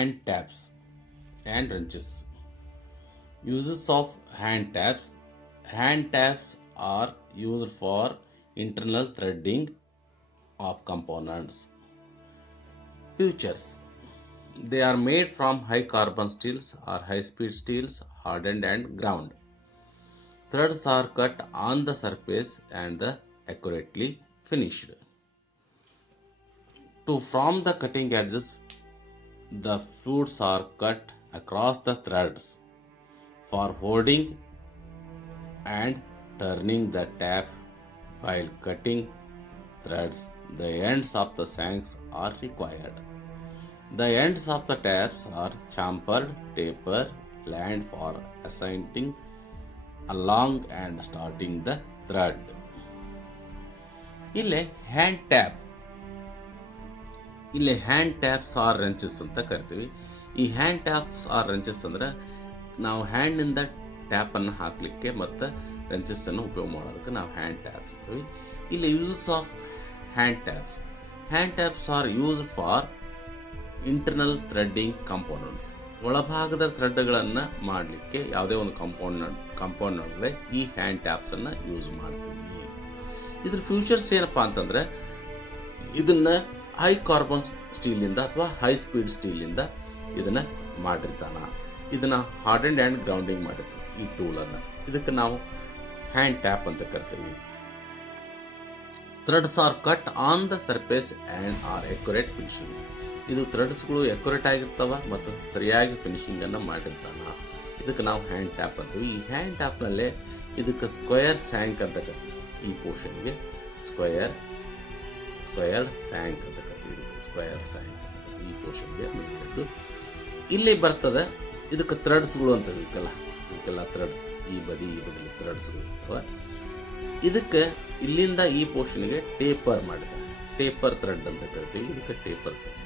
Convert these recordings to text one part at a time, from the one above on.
hand taps and wrenches. Uses of hand taps. Hand taps are used for internal threading of components. Features: they are made from high carbon steels or high speed steels, hardened and ground. Threads are cut on the surface and accurately finished. From the cutting edges, the flutes are cut across the threads for holding and turning the tap. While cutting threads, the ends of the shanks are required. The ends of the taps are chamfered, taper, land for ascending along and starting the thread. ಇಲ್ಲಿ hand tap, ಇಲ್ಲಿ hand taps R ರೆಂಚಸ್ ಅಂತ ಕರಿತೀವಿ. ಈ hand taps R ರೆಂಚಸ್ ಅಂದ್ರೆ ನಾವು ಹ್ಯಾಂಡ್ನಿಂದ tap ಅನ್ನು ಹಾಕಲಿಕ್ಕೆ ಮತ್ತು ರೆಂಚಸ್ ಅನ್ನು ಉಪಯೋಗ ಮಾಡೋದಕ್ಕೆ ನಾವು ಹ್ಯಾಂಡ್ ಟ್ಯಾಪ್ಸ್ ಅಂತೀವಿ. ಇಲ್ಲಿ uses of hand taps. Hand taps are used for internal threading components. ಒಳಭಾಗದ ಥ್ರೆಡ್ಗಳನ್ನು ಮಾಡಲಿಕ್ಕೆ ಯಾವುದೇ ಒಂದು ಕಾಂಪೌಂಡ್ ಈ ಹ್ಯಾಂಡ್ ಟ್ಯಾಪ್ಸ್ ಅನ್ನು ಯೂಸ್ ಮಾಡ್ತೀವಿ. ಇದ್ರ ಫ್ಯೂಚರ್ಸ್ ಏನಪ್ಪಾ ಅಂತಂದ್ರೆ, ಇದನ್ನ ಹೈ ಕಾರ್ಬನ್ ಸ್ಟೀಲಿಂದ ಅಥವಾ ಹೈ ಸ್ಪೀಡ್ ಸ್ಟೀಲಿಂದ ಇದನ್ನ ಮಾಡಿರ್ತಾನ. ಇದನ್ನ ಹಾರ್ಡೆಂಡ್ ಆ್ಯಂಡ್ ಗ್ರೌಂಡಿಂಗ್ ಮಾಡಿರ್ತಾನೆ ಈ ಟೂಲನ್ನು. ಇದಕ್ಕೆ ನಾವು ಹ್ಯಾಂಡ್ ಟ್ಯಾಪ್ ಅಂತ ಕರಿತೀವಿ. Threads are cut on the surface and are accurate finishing. ಇದು ಥ್ರೆಡ್ಸ್ಗಳು ಅಕ್ಯುರೇಟ್ ಆಗಿರ್ತಾವ ಮತ್ತು ಸರಿಯಾಗಿ ಫಿನಿಶಿಂಗ್ ಅನ್ನು ಮಾಡಿರ್ತಾನ. ಇದಕ್ಕೆ ನಾವು ಹ್ಯಾಂಡ್ ಟ್ಯಾಪ್ ಅಂತೀವಿ. ಈ ಹ್ಯಾಂಡ್ ಟ್ಯಾಪ್ನಲ್ಲೇ ಇದಕ್ಕೆ ಸ್ಕ್ವೇರ್ ಸ್ಯಾಂಕ್ ಅಂತ ಕರಿತೀವಿ. ಈ ಪೋರ್ಷನ್ಗೆ ಸ್ಕ್ವೇರ್ಡ್ ಸ್ಯಾಂಕ್ ಅಂತ ಕರಿತೀವಿ. ಸ್ಕ್ವೇರ್ ಸ್ಯಾಂಕ್ ಅಂತ ಕರಿತೀವಿ ಈ ಪೋರ್ಷನ್ಗೆ ಮೇಲಿದ್ದು. ಇಲ್ಲಿ ಬರ್ತದೆ ಇದಕ್ಕೆ ಥ್ರೆಡ್ಸ್ಗಳು ಅಂತ ಇವಕ್ಕೆಲ್ಲ ಥ್ರೆಡ್ಸ್, ಈ ಬದಿ ಥ್ರೆಡ್ಸ್ಗಳು ಇರ್ತವೆ. ಇದಕ್ಕೆ ಇಲ್ಲಿಂದ ಈ ಪೋರ್ಷನ್ಗೆ ಟೇಪರ್ ಮಾಡಿದ್ದಾರೆ. ಟೇಪರ್ ಥ್ರೆಡ್ ಅಂತ ಕರಿತೀವಿ. ಇದಕ್ಕೆ ಟೇಪರ್ ಥ್ರೆಡ್.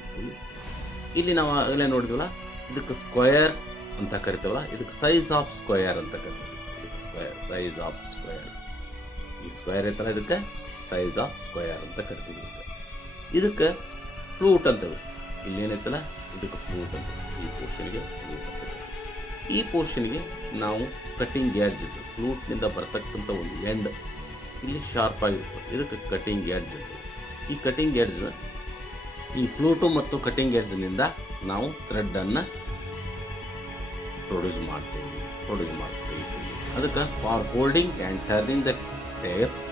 ಇಲ್ಲಿ ನಾವು ಆಗಲೇ ನೋಡಿದ್ವಲ್ಲ, ಇದಕ್ಕೆ ಸ್ಕ್ವೇರ್ ಅಂತ ಕರಿತೀವಲ್ಲ, ಇದಕ್ಕೆ ಸೈಜ್ ಆಫ್ ಸ್ಕ್ವೇರ್ ಅಂತ ಕರಿತೀವಿ. ಇದಕ್ಕೆ ಸ್ಕ್ವೇರ್, ಸೈಜ್ ಆಫ್ ಸ್ಕ್ವೇರ್. ಈ ಸ್ಕ್ವೇರ್ ಐತಲ್ಲ, ಇದಕ್ಕೆ ಸೈಜ್ ಆಫ್ ಸ್ಕ್ವೇರ್ ಅಂತ ಕರಿತೀವಿ. ಇದಕ್ಕೆ ಫ್ಲೂಟ್ ಅಂತೇವೆ. ಇಲ್ಲೇನೈತಲ್ಲ, ಇದಕ್ಕೆ ಫ್ಲೂಟ್ ಅಂತ. ಈ ಪೋರ್ಷನ್ಗೆ ಫ್ಲೂಟ್ ಅಂತ ಕರಿತೀವಿ. ಈ ಪೋರ್ಷನ್ಗೆ ನಾವು ಕಟಿಂಗ್ ಎಡ್ಜ್ ಇತ್ತು. ಫ್ಲೂಟ್ನಿಂದ ಬರ್ತಕ್ಕಂಥ ಒಂದು ಎಂಡ್ ಇಲ್ಲಿ ಶಾರ್ಪ್ ಆಗಿರ್ತದೆ. ಇದಕ್ಕೆ ಕಟಿಂಗ್ ಎಡ್ಜ್ ಅಂತ. ಈ ಕಟಿಂಗ್ ಎಡ್ಜ್, ಈ ಫ್ಲೂಟು ಮತ್ತು ಕಟಿಂಗ್ ಎಡ್ಜ್ನಿಂದ ನಾವು ಥ್ರೆಡ್ ಅನ್ನು ಪ್ರೊಡ್ಯೂಸ್ ಮಾಡ್ತೀವಿ. ಅದಕ್ಕೆ for holding and turning the taps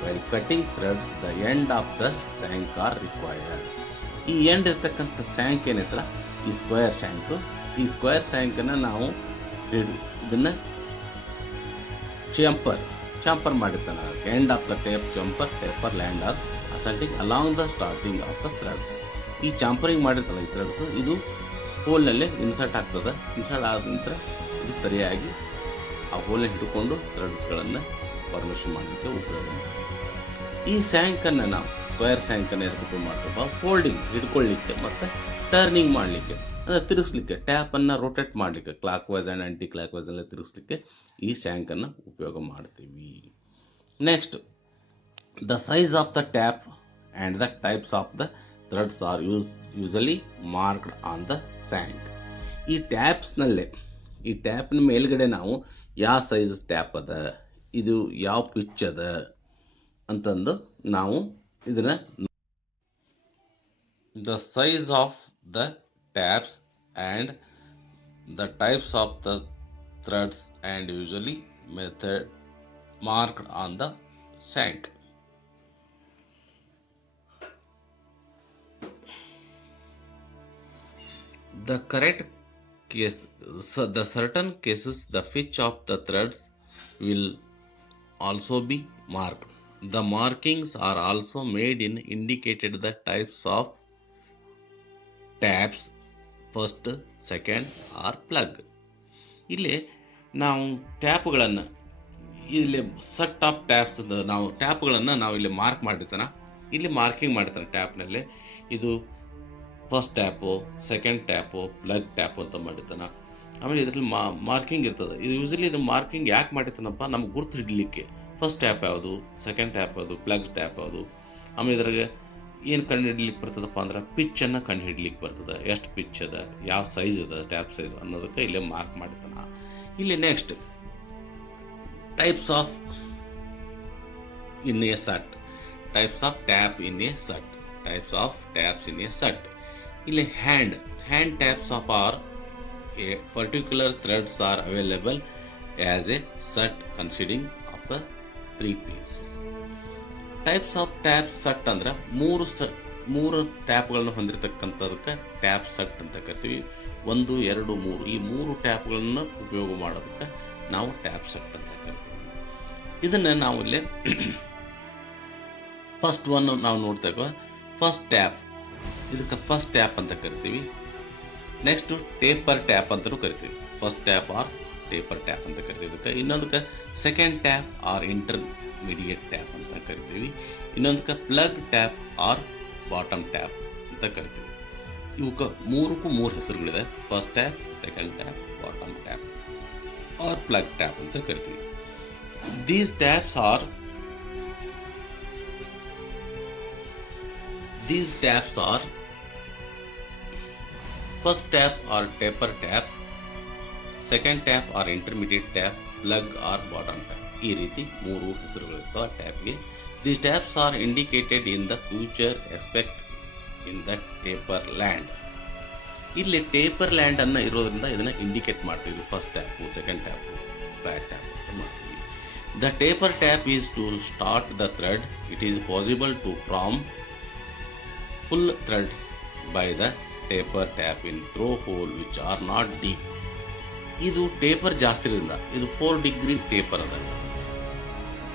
while cutting threads the end of the shank are required. ಈ ಎಂಡ್ ಇರ್ತಕ್ಕಂಥ ಸ್ಯಾಂಕ್ ಏನೈತಲ್ಲ, ಈ ಸ್ಕ್ವೇರ್ ಸ್ಯಾಂಕ್, ಈ ಸ್ಕ್ವೇರ್ ಸ್ಯಾಂಕನ್ನು ನಾವು ಇದನ್ನ ಚಾಂಪರ್ ಮಾಡಿರ್ತಾನೆ. End of the taper land are ascending along the starting of the threads. ಈ ಚಾಂಪರಿಂಗ್ ಮಾಡಿರ್ತಾನೆ ಈ ಥ್ರೆಡ್ಸ್, ಇದು ಹೋಲ್ನಲ್ಲೇ ಇನ್ಸರ್ಟ್ ಆಗ್ತದೆ. ಇನ್ಸರ್ಟ್ ಆದ ನಂತರ ಇದು ಸರಿಯಾಗಿ ಆ ಹೋಲ್ನ ಹಿಡ್ಕೊಂಡು ಥ್ರೆಡ್ಸ್ಗಳನ್ನು ಫಾರ್ಮೇಷನ್ ಮಾಡಲಿಕ್ಕೆ ಉಪಯೋಗ ಮಾಡ್ತೀವಿ. ಈ ಸ್ಯಾಂಕನ್ನು ನಾವು ಸ್ಕ್ವೇರ್ ಸ್ಯಾಂಕನ್ನು ಎದಕ್ಕೆ ಮಾಡ್ತೀವಿ? ಫೋಲ್ಡಿಂಗ್, ಹಿಡ್ಕೊಳ್ಳಿಕ್ಕೆ ಮತ್ತು ಟರ್ನಿಂಗ್ ಮಾಡಲಿಕ್ಕೆ, ಅಂದರೆ ತಿರುಗಿಸ್ಲಿಕ್ಕೆ, ಟ್ಯಾಪನ್ನು ರೊಟೇಟ್ ಮಾಡಲಿಕ್ಕೆ, clockwise and anticlockwise ಎಲ್ಲ ತಿರುಗಿಸ್ಲಿಕ್ಕೆ ಈ ಸ್ಯಾಂಕನ್ನು ಉಪಯೋಗ ಮಾಡ್ತೀವಿ. Next, the size of the tap and the types of the threads are usually marked on the shank. ಈ ಟ್ಯಾಪ್ಸ್ನಲ್ಲೇ, ಈ ಟ್ಯಾಪ್ನ ಮೇಲ್ಗಡೆ ನಾವು ಯಾವ ಸೈಜ್ ಟ್ಯಾಪ್ ಅದ, ಇದು ಯಾವ ಪಿಚ್ ಅದ ಅಂತಂದು ನಾವು ಇದನ್ನ, the size of the taps and the types of the threads and usually method marked on the shank. The correct case, the certain cases, the pitch of the threads will also be marked. The markings are also made in indicated the types of taps, first, second or plug. ಇಲ್ಲಿ ನಾವು ಟ್ಯಾಪ್ಗಳನ್ನು, ಇಲ್ಲಿ set of taps, ನಾವು ಟ್ಯಾಪ್ಗಳನ್ನು ನಾವು ಇಲ್ಲಿ mark ಮಾಡಿರ್ತಾನೆ. ಇಲ್ಲಿ marking ಮಾಡಿರ್ತಾನೆ ಟ್ಯಾಪ್ನಲ್ಲಿ. ಇದು first tap, second tap, plug tap ಅಂತ ಮಾಡಿರ್ತಾನೆ. ಆಮೇಲೆ ಇದರಲ್ಲಿ ಮಾರ್ಕಿಂಗ್ ಇರ್ತದೆ. ಇದು ಯೂಸಲಿ ಇದು ಮಾರ್ಕಿಂಗ್ ಯಾಕೆ ಮಾಡಿರ್ತಾನಪ್ಪ, ನಮ್ಗೆ ಗುರ್ತು ಹಿಡಲಿಕ್ಕೆ. ಫಸ್ಟ್ ಟ್ಯಾಪ್ ಯಾವುದು, ಸೆಕೆಂಡ್ ಟ್ಯಾಪ್ ಯಾವುದು, ಪ್ಲಗ್ ಟ್ಯಾಪ್ ಯಾವುದು, ಆಮೇಲೆ ಇದ್ರಾಗೆ ಏನು ಕಂಡು ಹಿಡ್ಲಿಕ್ಕೆ ಬರ್ತದಪ್ಪ ಅಂದ್ರೆ ಪಿಚ್ಚನ್ನು ಕಂಡು ಹಿಡ್ಲಿಕ್ಕೆ ಬರ್ತದೆ, ಎಷ್ಟು ಪಿಚ್ ಅದ, ಯಾವ ಸೈಜ್ ಅದ, ಟ್ಯಾಪ್ ಸೈಜ್ ಅನ್ನೋದಕ್ಕೆ ಇಲ್ಲೇ ಮಾರ್ಕ್ ಮಾಡಿರ್ತಾನ. ಇಲ್ಲಿ next types of in a set, types of tap in a set, types of taps in a set. ಇಲ್ಲಿ hand taps of are a particular threads are available as a set consisting of the 3 pieces. Types of tap set ಅಂದ್ರೆ ಮೂರು ಟ್ಯಾಪ್ಗಳನ್ನು ಹೊಂದಿರತಕ್ಕಂಥದಕ್ಕೆ tap set ಅಂತ ಕರಿತೀವಿ. 1, 2, 3 ಈ 3 ಟ್ಯಾಪ್ಗಳನ್ನು ಉಪಯೋಗ ಮಾಡೋದಕ್ಕೆ ನಾವು tap set ಅಂತ ಕರಿತೀವಿ. ಇದನ್ನ ನಾವು ಇಲ್ಲಿ ಫಸ್ಟ್ ಒನ್ ನಾವು ನೋಡ್ತೇವೆ, ಫಸ್ಟ್ ಟ್ಯಾಪ್. ಇದಕ್ಕೆ ಫಸ್ಟ್ ಟ್ಯಾಪ್ ಅಂತ ಕರಿತೀವಿ. ನೆಕ್ಸ್ಟ್ ಟೇಪರ್ ಟ್ಯಾಪ್ ಅಂತಲೂ ಕರಿತೀವಿ. First tap or taper tap ಅಂತ ಕರಿತೀವಿ. ಇದಕ್ಕೆ ಇನ್ನೊಂದಕ್ಕೆ second tap or intermediate tap ಅಂತ ಕರಿತೀವಿ. ಇನ್ನೊಂದಕ್ಕೆ plug tap or bottom tap ಅಂತ ಕರಿತೀವಿ. ಇವಕ್ಕೆ ಮೂರಕ್ಕೂ ಮೂರು ಹೆಸರುಗಳಿದೆ. First tap, second tap, bottom tap or plug tap ಅಂತ ಕರಿತೀವಿ. These taps are first tap or taper tap, second tap or intermediate tap, plug or bottom tap. ಈ ರೀತಿ ಮೂರು ಹೆಸರುಗಳಿರ್ತಾವೆ ಟ್ಯಾಪ್ಗೆ. These taps are indicated in the future aspect in the taper land. ಇಲ್ಲಿ taper land ಅನ್ನ ಇರೋದ್ರಿಂದ ಇದನ್ನ indicate ಮಾಡ್ತೀವಿ. First tap, second tap, plug tap ಅಂತ ಮಾಡ್ತೀವಿ. The taper tap is to start the thread. It is possible to form full threads by the taper tap in through hole which are not deep. ಇದು taper ಜಾಸ್ತಿ ಇರೋದ್ರಿಂದ, ಇದು 4 degree taper ಅದ,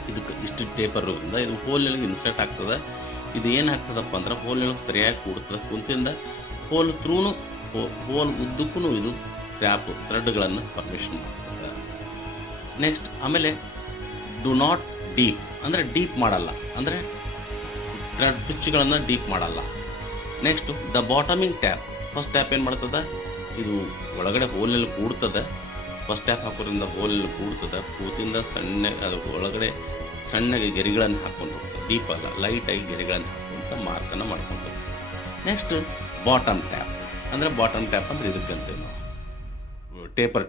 ಇದಕ್ಕೆ ಇಷ್ಟು taper ಇರೋದ್ರಿಂದ ಇದು ಹೋಲ್ನಲ್ಲಿ ಇನ್ಸರ್ಟ್ ಆಗ್ತದೆ. ಇದು ಏನಾಗ್ತದಪ್ಪ ಅಂದ್ರೆ ಹೋಲ್ನಲ್ಲಿ ಸರಿಯಾಗಿ ಕೂಡ್ತದೆ. ಕುಂತಿಂದ ಹೋಲ್ ಥ್ರೂನು ಹೋಲ್ ಉದ್ದಕ್ಕೂ ಇದು ಟ್ಯಾಪ್ ಥ್ರೆಡ್ಗಳನ್ನು ಪರ್ಮಿಷನ್ ಮಾಡ್ತದೆ. ನೆಕ್ಸ್ಟ್ ಆಮೇಲೆ ಡು ನಾಟ್ ಡೀಪ್ ಅಂದರೆ ಡೀಪ್ ಮಾಡಲ್ಲ, ಅಂದರೆ ಥ್ರೆಡ್ ಪಿಚ್ಗಳನ್ನು ಡೀಪ್ ಮಾಡಲ್ಲ. Next the bottoming tap. First tap ಏನು ಮಾಡ್ತದೆ, ಇದು ಒಳಗಡೆ ಹೋಲ್ನಲ್ಲಿ ಕೂಡ್ತದೆ. ಫಸ್ಟ್ ಟ್ಯಾಪ್ ಹಾಕೋದ್ರಿಂದ ಹೋಲ್ನಲ್ಲಿ ಕೂಡ್ತದೆ. ಕೂತಿಂದ ಅದು ಒಳಗಡೆ ಸಣ್ಣಗೆ ಗೆರೆಗಳನ್ನು ಹಾಕ್ಕೊಂಡು ಹೋಗ್ತದೆ. ಡೀಪ್ ಅಲ್ಲ, ಲೈಟಾಗಿ ಗೆರೆಗಳನ್ನು ಹಾಕುವಂಥ ಮಾರ್ಕನ್ನು ಮಾಡ್ಕೊಂಡು. ನೆಕ್ಸ್ಟ್ ಬಾಟಮ್ ಟ್ಯಾಪ್ ಅಂದರೆ ಇದಕ್ಕಂತೇವೆ ನಾವು ಟೇಪರ್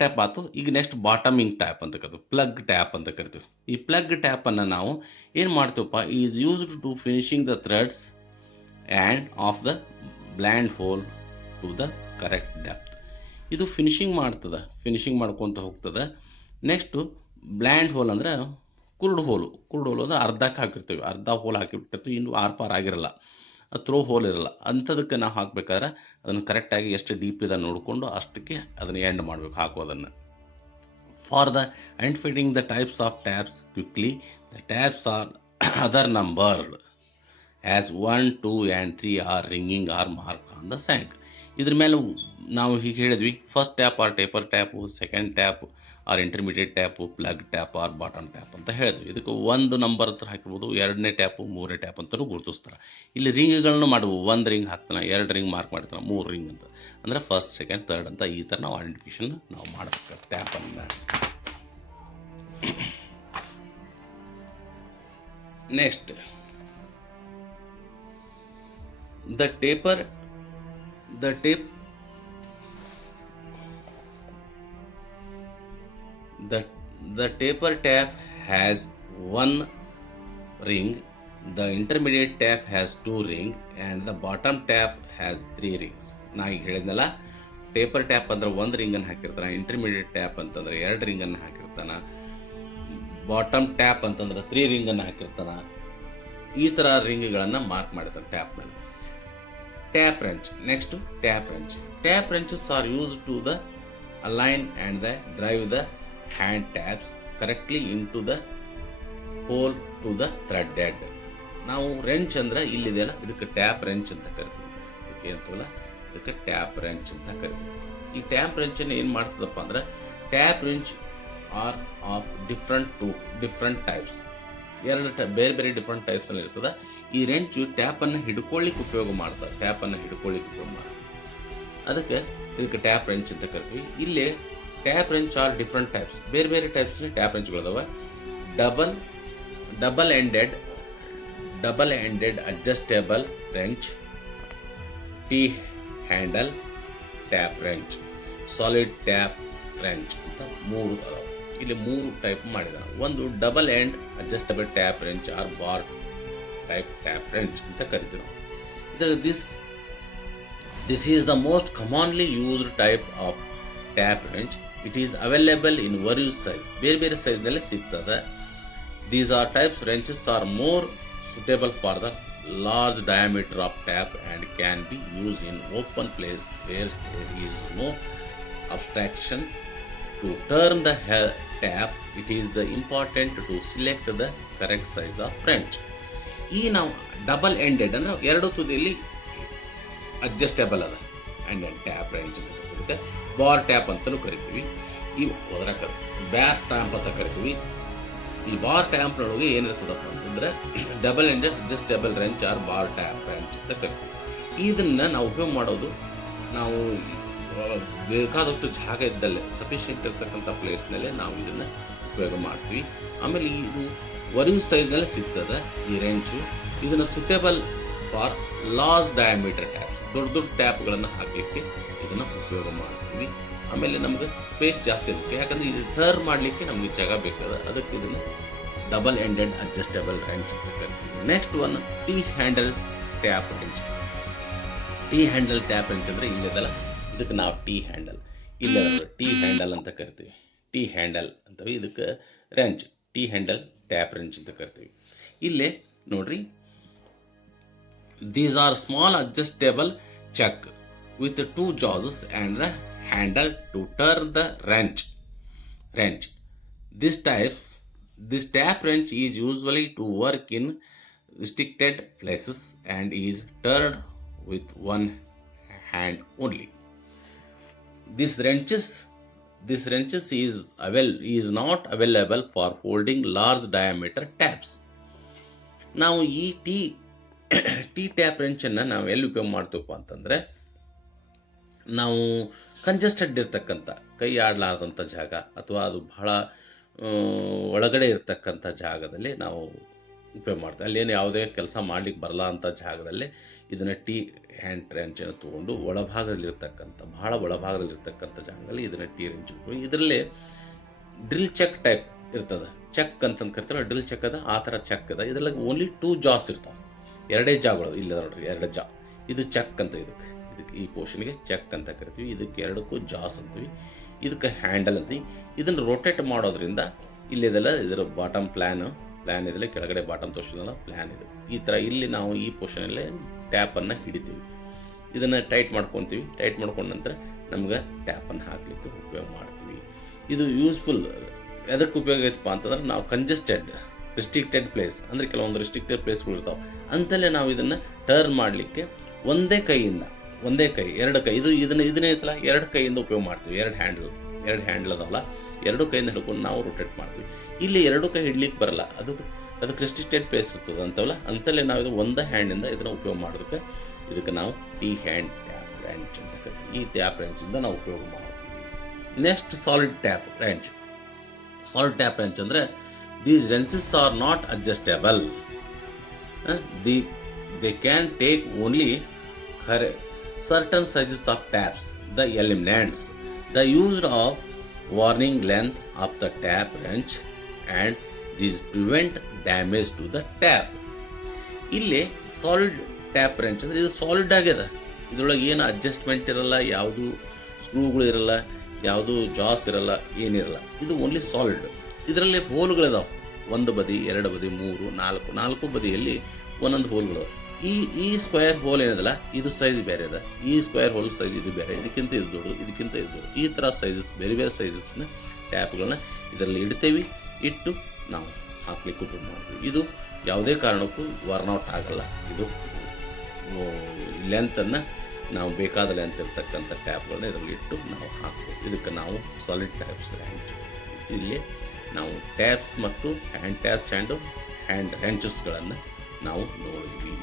ಟ್ಯಾಪ್ ಆಯ್ತು. ಈಗ ನೆಕ್ಸ್ಟ್ ಬಾಟಮಿಂಗ್ ಟ್ಯಾಪ್ ಅಂತ ಕರಿತೀವಿ, ಪ್ಲಗ್ ಟ್ಯಾಪ್ ಅಂತ ಕರಿತೀವಿ. ಈ ಪ್ಲಗ್ ಟ್ಯಾಪನ್ನು ನಾವು ಏನು ಮಾಡ್ತೀವಪ್ಪ, is used to finishing the threads and of the blind hole to the correct depth. ಇದು ಫಿನಿಶಿಂಗ್ ಮಾಡ್ಕೊತ ಹೋಗ್ತದೆ. ನೆಕ್ಸ್ಟು ಬ್ಲ್ಯಾಂಡ್ ಹೋಲ್ ಅಂದರೆ ಕುರುಡು ಹೋಲು ಅಂದರೆ ಅರ್ಧಕ್ಕೆ ಹಾಕಿರ್ತೀವಿ, ಅರ್ಧ ಹೋಲ್ ಹಾಕಿಬಿಟ್ಟಿರ್ತೀವಿ, ಇನ್ನು ಆರ್ಪಾರ್ ಆಗಿರಲ್ಲ, ಥ್ರೋ ಹೋಲ್ ಇರಲ್ಲ. ಅಂಥದಕ್ಕೆ ನಾವು ಹಾಕಬೇಕಾದ್ರೆ ಅದನ್ನು ಕರೆಕ್ಟಾಗಿ ಎಷ್ಟು ಡೀಪ್ ಇದೆ ನೋಡಿಕೊಂಡು ಅಷ್ಟಕ್ಕೆ ಅದನ್ನು ಎಂಡ್ ಮಾಡಬೇಕು ಹಾಕೋದನ್ನು. For the end fitting the types of taps quickly, the taps are other numbered as 1, 2 and 3 are ringing or mark on the shank. ಇದ್ರ ಮೇಲೆ ನಾವು ಹೀಗೆ ಹೇಳಿದ್ವಿ, first tap or taper tap, second tap or intermediate tap, plug tap or bottom tap ಅಂತ ಹೇಳಿದ್ವಿ. ಇದಕ್ಕೆ 1 number ಹತ್ರ ಹಾಕಿರ್ಬೋದು, 2ನೇ ಟ್ಯಾಪು, 3ನೇ ಟ್ಯಾಪ್ ಅಂತಲೂ ಗುರುತಿಸ್ತಾರೆ. ಇಲ್ಲಿ ರಿಂಗ್ಗಳನ್ನು ಮಾಡ್ಬೋದು, 1 ರಿಂಗ್ ಹಾಕ್ತಾನೆ, 2 ರಿಂಗ್ ಮಾರ್ಕ್ ಮಾಡ್ತಾನೆ, 3 ರಿಂಗ್ ಅಂತ, ಅಂದರೆ ಫಸ್ಟ್, ಸೆಕೆಂಡ್, ಥರ್ಡ್ ಅಂತ ಈ ಥರ ನಾವು ಐಡೆಂಟಿಫಿಕೇಶನ್ ನಾವು ಮಾಡಬೇಕು ಟ್ಯಾಪನ್ನು. Next the taper tap has 1 ring, the intermediate tap has 2 rings and the bottom tap has 3 rings. ನಾ ಈಗ ಹೇಳಿದ್ನಲ್ಲ, ಟೇಪರ್ ಟ್ಯಾಪ್ ಅಂದ್ರೆ 1 ರಿಂಗನ್ನು ಹಾಕಿರ್ತಾನೆ, ಇಂಟರ್ಮೀಡಿಯೇಟ್ ಟ್ಯಾಪ್ ಅಂತಂದ್ರೆ 2 ರಿಂಗನ್ನು ಹಾಕಿರ್ತಾನೆ, ಬಾಟಮ್ ಟ್ಯಾಪ್ ಅಂತಂದ್ರೆ 3 ರಿಂಗನ್ನು ಹಾಕಿರ್ತಾನೆ. ಈ ಥರ ರಿಂಗ್ಗಳನ್ನು ಮಾರ್ಕ್ ಮಾಡಿರ್ತಾನೆ ಟ್ಯಾಪ್ ಮೇಲೆ. Tap wrench. Next tap wrench. Tap wrenches are use to the align and the drive the hand taps correctly into the hole to the threaded. ನಾವು wrench ಅಂದ್ರೆ ಇಲ್ಲಿದೆಯಲ್ಲ, ಇದಕ್ಕೆ ಟ್ಯಾಪ್ ರೆಂಚ್ ಅಂತ ಕರಿತೀವಿ. ಇದಕ್ಕೆ tap wrench ಅಂತ ಕರಿತೀವಿ. ಈ ಟ್ಯಾಪ್ ರೆಂಚನ್ನು ಏನು ಮಾಡ್ತದಪ್ಪ ಅಂದ್ರೆ, tap wrench are of different types. ಬೇರೆ ಬೇರೆ ಡಿಫ್ರೆಂಟ್ ಟೈಪ್ಸ್ ಅಲ್ಲಿ ಇರ್ತದೆ. ಈ ರೆಂಚು ಟ್ಯಾಪನ್ನು ಹಿಡ್ಕೊಳ್ಳಿಕ್ಕೆ ಉಪಯೋಗ ಮಾಡ್ತಾರೆ, ಅದಕ್ಕೆ ಇದಕ್ಕೆ ಟ್ಯಾಪ್ ರೆಂಚ್ ಅಂತ ಕರಿತೀವಿ. ಇಲ್ಲಿ tap wrench are different types, ಬೇರೆ ಬೇರೆ ಟೈಪ್ಸ್ ಟ್ಯಾಪ್ ರೆಂಚ್ಗಳಿದಾವೆ. Double ended double ended adjustable wrench, T handle tap wrench, solid tap wrench ಅಂತ ಮೂರು ಅದಾವ. ಇಲ್ಲಿ ಮೂರು ಟೈಪ್ ಮಾಡಿದ. ಒಂದು double end adjustable tap wrench or bar type tap wrench ಅಂತ ಕರಿತೀವಿ ನಾವು. This is the most commonly used type of tap wrench. It is available in various size. ಬೇರೆ ಸೈಜ್ ನಲ್ಲಿ ಸಿಗ್ತದೆ. These are types wrenches are more suitable for the large diameter of tap and can be used in open place where there is no obstruction. To turn the tap, it is the important to select the correct size of wrench. ಈ ನಾವು double ended ಅಂದ್ರೆ ಎರಡು ತುದಿಯಲ್ಲಿ adjustable ಅದ and tap wrench ಅಂತ ಕರಿತೀವಿ. Bar tap ಅಂತಲೂ ಕರಿತೀವಿ. ಈ ಬ್ಯಾರ್ ಟ್ಯಾಂಪ್ ಅಂತ ಕರಿತೀವಿ. ಈ ಬಾರ್ ಟ್ಯಾಂಪ್ ನೊಳಗೆ ಏನಿರ್ತದಪ್ಪ ಅಂತಂದ್ರೆ double ended adjustable wrench or bar tap wrench ಅಂತ ಕರಿತೀವಿ. ಇದನ್ನ ನಾವು ಉಪಯೋಗ ಮಾಡೋದು ನಾವು ಬೇಕಾದಷ್ಟು ಜಾಗ ಇದ್ದಲ್ಲೇ ಸಫಿಷಿಯಂಟ್ ಇರ್ತಕ್ಕಂಥ ಪ್ಲೇಸ್ನಲ್ಲೇ ನಾವು ಇದನ್ನ ಉಪಯೋಗ ಮಾಡ್ತೀವಿ. ಆಮೇಲೆ ಇದು ವರಿಯಸ್ ಸೈಜ್ನಲ್ಲೇ ಸಿಗ್ತದೆ ಈ ರೆಂಚು. ಇದನ್ನ suitable for large diameter taps, ದೊಡ್ಡ ಟ್ಯಾಪ್ಗಳನ್ನು ಹಾಕಲಿಕ್ಕೆ ಇದನ್ನ ಉಪಯೋಗ ಮಾಡ್ತೀವಿ. ಆಮೇಲೆ ನಮ್ಗೆ ಸ್ಪೇಸ್ ಜಾಸ್ತಿ ಇರುತ್ತೆ, ಯಾಕಂದ್ರೆ ಇದು ಟರ್ನ್ ಮಾಡಲಿಕ್ಕೆ ನಮ್ಗೆ ಜಾಗ ಬೇಕಾದ, ಅದಕ್ಕೆ ಇದನ್ನು ಡಬಲ್ ಎಂಡೆಡ್ ಅಡ್ಜಸ್ಟಬಲ್ ರೆಂಚ್ ಅಂತ ಕರಿತೀವಿ. Next one tea handle tap wrench. T handle tap wrench ಅಂದ್ರೆ ಇಲ್ಲದಲ್ಲ, ಇದಕ್ಕೆ ನಾವು ಟೀ ಹ್ಯಾಂಡಲ್ ಟೀ ಹ್ಯಾಂಡಲ್ ಅಂತ ಕರಿತೀವಿ. ಟೀ ಹ್ಯಾಂಡಲ್ ಅಂತೇಳಿ ಇದಕ್ಕೆ wrench T handle tap wrench ಅಂತ ಕರಿತೀವಿ. ಇಲ್ಲೇ ನೋಡ್ರಿ, these are small adjustable chuck with two jaws and the handle to turn the wrench. This tap wrench is usually to work in restricted places and is turned with one hand only. This wrenches is not available for holding large diameter taps. ನಾವು ಈ tea tap ರೆಂಚನ್ನು ನಾವು ಎಲ್ಲಿ ಉಪಯೋಗ ಮಾಡ್ತೀವಪ್ಪ ಅಂತಂದರೆ, ನಾವು congested ಇರ್ತಕ್ಕಂಥ ಕೈ ಆಡಲಾರ್ದಂಥ ಜಾಗ ಅಥವಾ ಅದು ಬಹಳ ಒಳಗಡೆ ಇರ್ತಕ್ಕಂಥ ಜಾಗದಲ್ಲಿ ನಾವು ಉಪಯೋಗ ಮಾಡ್ತೀವಿ. ಅಲ್ಲೇನು ಯಾವುದೇ ಕೆಲಸ ಮಾಡ್ಲಿಕ್ಕೆ ಬರಲ್ಲ ಅಂತ ಜಾಗದಲ್ಲಿ ಇದನ್ನು ಟೀ ಹ್ಯಾಂಡ್ ರೆಂಚನ್ನು ತೊಗೊಂಡು ಬಹಳ ಒಳಭಾಗದಲ್ಲಿರ್ತಕ್ಕಂಥ ಜಾಗದಲ್ಲಿ ಇದನ್ನು ಟೀ ರೆಂಚ್ ಉಪಯೋಗ. ಇದರಲ್ಲಿ ಡ್ರಿಲ್ ಚೆಕ್ ಟೈಪ್ ಇರ್ತದೆ. ಚೆಕ್ ಅಂತಂದು ಕರಿತಾರಲ್ಲ, ಡ್ರಿಲ್ ಚೆಕ್ ಅದ, ಆ ಥರ ಚೆಕ್ ಅದ. ಇದರಲ್ಲಿ ಓನ್ಲಿ 2 ಜಾಸ್ ಇರ್ತಾವೆ, ಎರಡೇ ಜಾಗಳು. ಇಲ್ಲ ನೋಡ್ರಿ, 2 ಜಾ. ಇದು ಚೆಕ್ ಅಂತ, ಇದಕ್ಕೆ ಈ ಪೋರ್ಷನ್ಗೆ ಚೆಕ್ ಅಂತ ಕರಿತೀವಿ. ಇದಕ್ಕೆ ಎರಡಕ್ಕೂ ಜಾಸ್ ಅಂತೀವಿ. ಇದಕ್ಕೆ ಹ್ಯಾಂಡಲ್ ಅಂತೀವಿ. ಇದನ್ನು ರೊಟೇಟ್ ಮಾಡೋದ್ರಿಂದ ಇಲ್ಲಿದೆಲ್ಲ ಇದರ ಬಾಟಮ್ ಪ್ಲ್ಯಾನ್ ಇದೆಲ್ಲ, ಕೆಳಗಡೆ ಬಾಟಮ್ ತೋರಿಸಿದಲ್ಲ ಪ್ಲ್ಯಾನ್ ಇದು. ಈ ಥರ ಇಲ್ಲಿ ನಾವು ಈ ಪೋರ್ಷನಲ್ಲೇ ಟ್ಯಾಪನ್ನು ಹಿಡಿತೀವಿ. ಇದನ್ನು ಟೈಟ್ ಮಾಡ್ಕೊತೀವಿ. ಟೈಟ್ ಮಾಡ್ಕೊಂಡ ನಂತರ ನಮ್ಗೆ ಟ್ಯಾಪನ್ನು ಹಾಕಲಿಕ್ಕೆ ಉಪಯೋಗ ಮಾಡ್ತೀವಿ. ಇದು ಯೂಸ್ಫುಲ್ ಎದಕ್ಕೆ ಉಪಯೋಗ ಐತಪ್ಪ ಅಂತಂದ್ರೆ, ನಾವು ರಿಸ್ಟ್ರಿಕ್ಟೆಡ್ ಪ್ಲೇಸ್ ಅಂದರೆ ಕೆಲವೊಂದು ರಿಸ್ಟ್ರಿಕ್ಟೆಡ್ ಪ್ಲೇಸ್ಗಳು ಇರ್ತಾವೆ, ಅಂತಲೇ ನಾವು ಇದನ್ನು ಟರ್ನ್ ಮಾಡಲಿಕ್ಕೆ ಒಂದೇ ಕೈ, 2 ಕೈ ಇದನ್ನೇ ಐತಲ್ಲ, 2 ಕೈಯಿಂದ ಉಪಯೋಗ ಮಾಡ್ತೀವಿ. 2 ಹ್ಯಾಂಡಲ್ ಅದಾವಲ್ಲ, 2 ಕೈಯಿಂದ ಹಿಡ್ಕೊಂಡು ನಾವು ರೊಟೇಟ್ ಮಾಡ್ತೀವಿ. ಇಲ್ಲಿ 2 ಕೈ ಹಿಡ್ಲಿಕ್ಕೆ ಬರಲ್ಲ, ಅದಕ್ಕೆ ರಿಸ್ಟ್ರಿಕ್ಟೆಡ್ ಪ್ಲೇಸ್ ಇರ್ತದೆ ಅಂತವಲ್ಲ, ಅಂತಲೇ ನಾವು ಇದು ಒಂದೇ ಹ್ಯಾಂಡಿಂದ ಇದನ್ನು ಉಪಯೋಗ ಮಾಡೋದಕ್ಕೆ ಇದಕ್ಕೆ ನಾವು ಟೀ ಹ್ಯಾಂಡ್ ಟ್ಯಾಪ್ ರೆಂಚ್ ಅಂತ ಕರಿತೀವಿ. ಈ ಟ್ಯಾಪ್ ರೆಂಚಿಂದ ನಾವು ಉಪಯೋಗ ಮಾಡ್ತೀವಿ. Next solid tap wrench. Solid tap wrench ಅಂದರೆ, these wrenches are not adjustable. They can take only certain sizes of taps. The eliminants the use of warning length of the tap wrench and these prevent damage to the tap. ಇಲ್ಲಿ solid tap wrench ಅಂದರೆ ಇದು solid ಆಗ್ಯದ. ಇದರೊಳಗೆ ಏನು adjustment ಇರಲ್ಲ, ಯಾವುದು ಸ್ಕ್ರೂಗಳು ಇರಲ್ಲ, ಯಾವುದು ಜಾಸ್ ಇರಲ್ಲ, ಏನಿರಲ್ಲ. ಇದು ಓನ್ಲಿ ಸಾಲಿಡ್. ಇದರಲ್ಲಿ ಹೋಲ್ಗಳಿದಾವೆ, 1 ಬದಿ, 2 ಬದಿ, 3, 4 ಬದಿಯಲ್ಲಿ ಒಂದೊಂದು ಹೋಲ್ಗಳು. ಈ ಸ್ಕ್ವೇರ್ ಹೋಲ್ ಏನದಲ್ಲ, ಇದು ಸೈಜ್ ಬೇರೆ ಅದ. ಈ ಸ್ಕ್ವೇರ್ ಹೋಲ್ ಸೈಜ್ ಇದು ಬೇರೆ, ಇದಕ್ಕಿಂತ ಇದು ದೊಡ್ಡ, ಇದಕ್ಕಿಂತ ಇದು ದೊಡ್ಡ. ಈ ಥರ ಸೈಜಸ್, ಬೇರೆ ಸೈಜಸ್ನ ಟ್ಯಾಪ್ಗಳನ್ನ ಇದರಲ್ಲಿ ಇಡ್ತೇವೆ. ಇಟ್ಟು ನಾವು ಹಾಕ್ಲಿಕ್ಕೆ ಉಪಯೋಗ ಮಾಡ್ತೀವಿ. ಇದು ಯಾವುದೇ ಕಾರಣಕ್ಕೂ ವರ್ನೌಟ್ ಆಗಲ್ಲ. ಇದು ಲೆಂತನ್ನು ನಾವು ಬೇಕಾದ ಲೆಂತ್ ಇರ್ತಕ್ಕಂಥ ಟ್ಯಾಪ್ಗಳನ್ನ ಇದರಲ್ಲಿ ಇಟ್ಟು ನಾವು ಹಾಕ್ತೀವಿ. ಇದಕ್ಕೆ ನಾವು ಸಾಲಿಡ್ ಟ್ಯಾಪ್ಸ್ ರೆಂಚ್. ಇಲ್ಲಿ ನಾವು ಟ್ಯಾಪ್ಸ್ ಮತ್ತು ಹ್ಯಾಂಡ್ ಟ್ಯಾಪ್ಸ್ ಆ್ಯಂಡ್ ಹ್ಯಾಂಡ್ ರೆಂಚಸ್ಗಳನ್ನು ನಾವು ನೋಡಿದ್ವಿ.